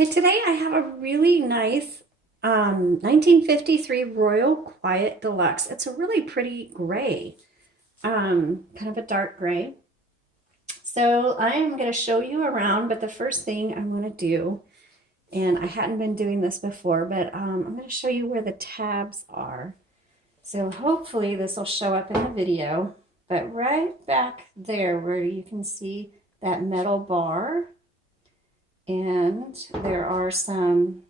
Hey, today I have a really nice 1953 Royal Quiet DeLuxe. It's a really pretty gray, kind of a dark gray. So I am going to show you around, but the first thing I want to do, and I hadn't been doing this before, but I'm going to show you where the tabs are. So hopefully this will show up in the video, but right back there where you can see that metal bar, and there are some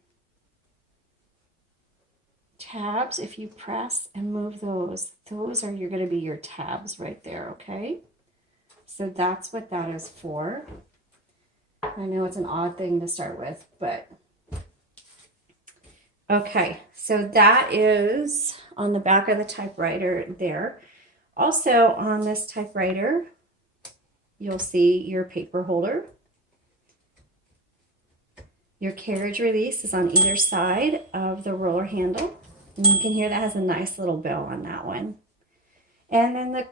tabs. If you press and move those are going to be your tabs right there, okay? So that's what that is for. I know it's an odd thing to start with, but okay, so that is on the back of the typewriter there. Also on this typewriter, you'll see your paper holder. Your carriage release is on either side of the roller handle. And you can hear that has a nice little bell on that one. And then the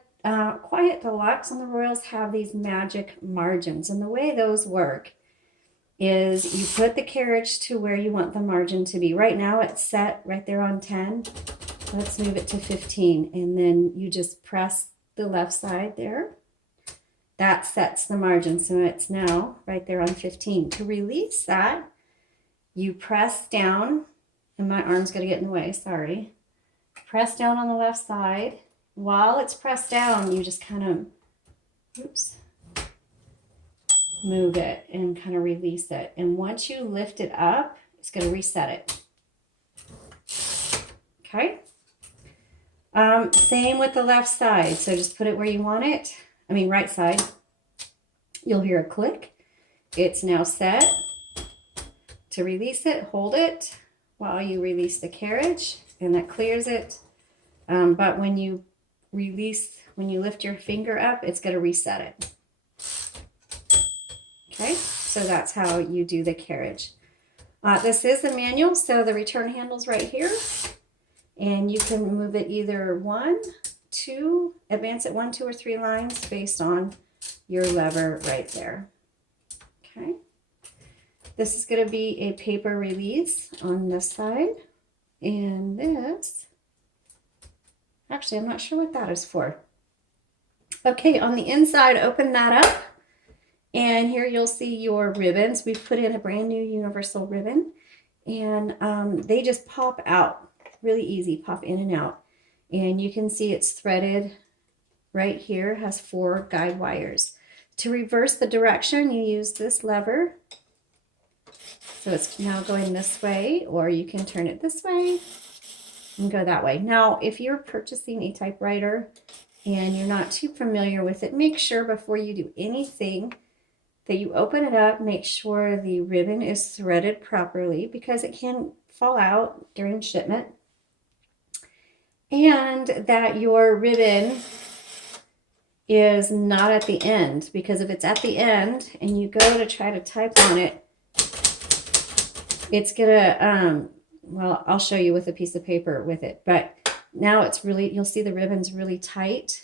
Quiet DeLuxe on the Royals have these magic margins. And the way those work is you put the carriage to where you want the margin to be. Right now it's set right there on 10. Let's move it to 15. And then you just press the left side there. That sets the margin. So it's now right there on 15. To release that, you press down, and my arm's going to get in the way, sorry. Press down on the left side. While it's pressed down, you just kind of, move it and kind of release it. And once you lift it up, it's going to reset it. Okay? Same with the left side. So just put it where you want it. Right side. You'll hear a click. It's now set. To release it, hold it while you release the carriage, and that clears it. But when you lift your finger up, it's going to reset it. Okay, so that's how you do the carriage. This is the manual, so the return handle's right here, and you can move it either 1, 2, advance it 1, 2, or 3 lines based on your lever right there. Okay. This is going to be a paper release on this side. And this, actually, I'm not sure what that is for. Okay, on the inside, open that up. And here you'll see your ribbons. We've put in a brand new universal ribbon. And they just pop out. Really easy, pop in and out. And you can see it's threaded right here, has 4 guide wires. To reverse the direction, you use this lever. So it's now going this way, or you can turn it this way and go that way. Now, if you're purchasing a typewriter and you're not too familiar with it, make sure before you do anything that you open it up, make sure the ribbon is threaded properly because it can fall out during shipment. And that your ribbon is not at the end, because if it's at the end and you go to try to type on it, it's gonna, well, I'll show you with a piece of paper with it, but now it's really, you'll see the ribbon's really tight.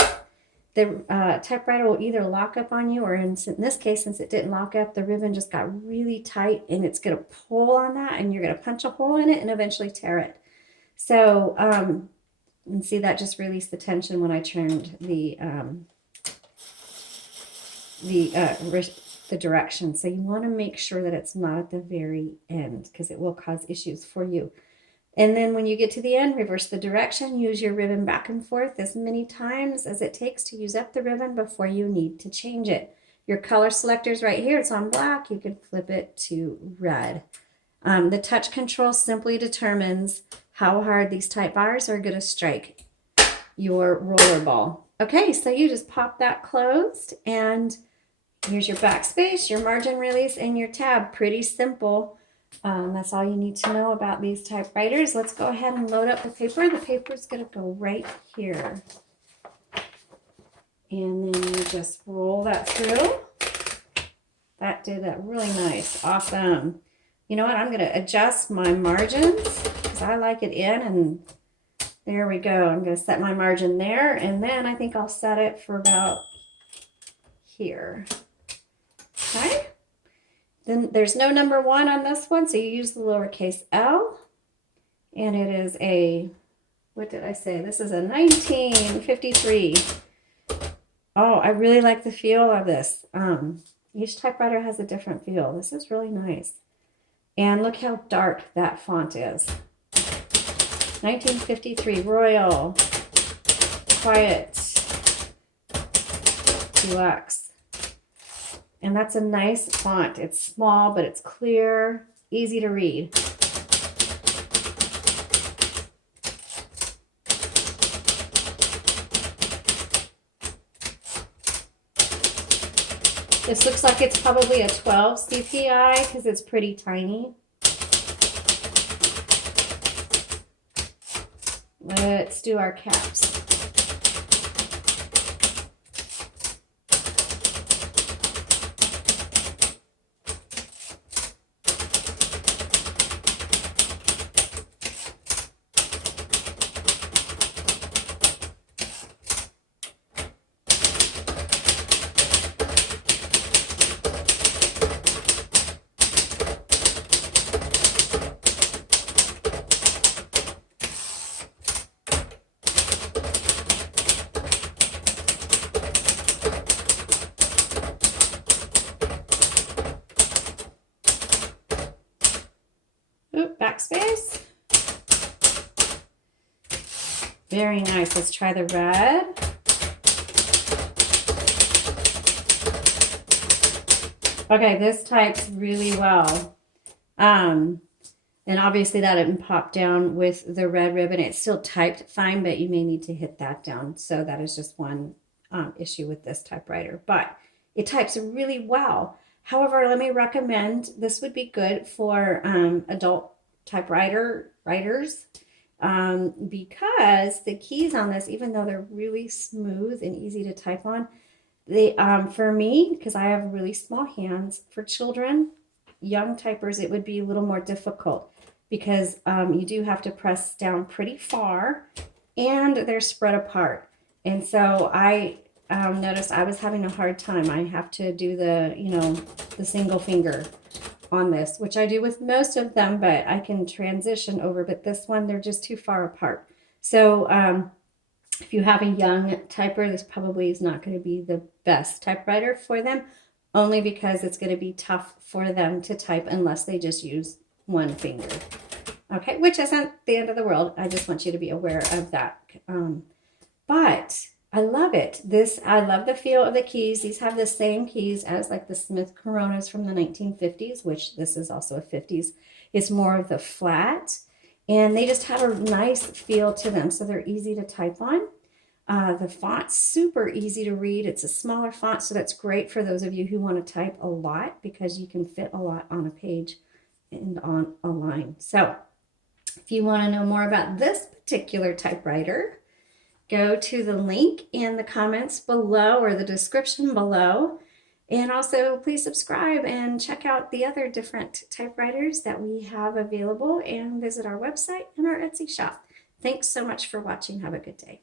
The typewriter will either lock up on you, or in this case, since it didn't lock up, the ribbon just got really tight and it's gonna pull on that and you're gonna punch a hole in it and eventually tear it. So, and see that just released the tension when I turned the direction. So you want to make sure that it's not at the very end because it will cause issues for you. And then when you get to the end, reverse the direction, use your ribbon back and forth as many times as it takes to use up the ribbon before you need to change it. Your color selector's right here. It's on black. You can flip it to red. The touch control simply determines how hard these type bars are going to strike your roller ball. Okay, so you just pop that closed, and here's your backspace, your margin release, and your tab. Pretty simple. That's all you need to know about these typewriters. Let's go ahead and load up the paper. The paper is going to go right here. And then you just roll that through. That did that really nice. Awesome. You know what? I'm going to adjust my margins because I like it in, and there we go. I'm going to set my margin there, and then I think I'll set it for about here. Okay. Then there's no number 1 on this one, so you use the lowercase L. And it is a, what did I say? This is a 1953. Oh, I really like the feel of this. Each typewriter has a different feel. This is really nice. And look how dark that font is. 1953 Royal Quiet DeLuxe. And that's a nice font. It's small, but it's clear, easy to read. This looks like it's probably a 12 CPI because it's pretty tiny. Let's do our caps. Oop, backspace. Very nice. Let's try the red. Okay, this types really well. And obviously that didn't pop down with the red ribbon. It's still typed fine, but you may need to hit that down. So that is just one issue with this typewriter, but it types really well. However, let me recommend, this would be good for adult typewriters because the keys on this, even though they're really smooth and easy to type on, they, for me, because I have really small hands, for children, young typers, it would be a little more difficult because you do have to press down pretty far and they're spread apart. And so I noticed I was having a hard time. I have to do the, the single finger on this, which I do with most of them, but I can transition over. But this one, they're just too far apart. So if you have a young typer, this probably is not going to be the best typewriter for them, only because it's going to be tough for them to type unless they just use one finger. Okay, which isn't the end of the world. I just want you to be aware of that. But I love it. I love the feel of the keys. These have the same keys as like the Smith Coronas from the 1950s, which this is also a 50s. It's more of the flat, and they just have a nice feel to them. So they're easy to type on. The font's super easy to read. It's a smaller font, so that's great for those of you who want to type a lot because you can fit a lot on a page and on a line. So if you want to know more about this particular typewriter, go to the link in the comments below or the description below. And also please subscribe and check out the other different typewriters that we have available and visit our website and our Etsy shop. Thanks so much for watching. Have a good day.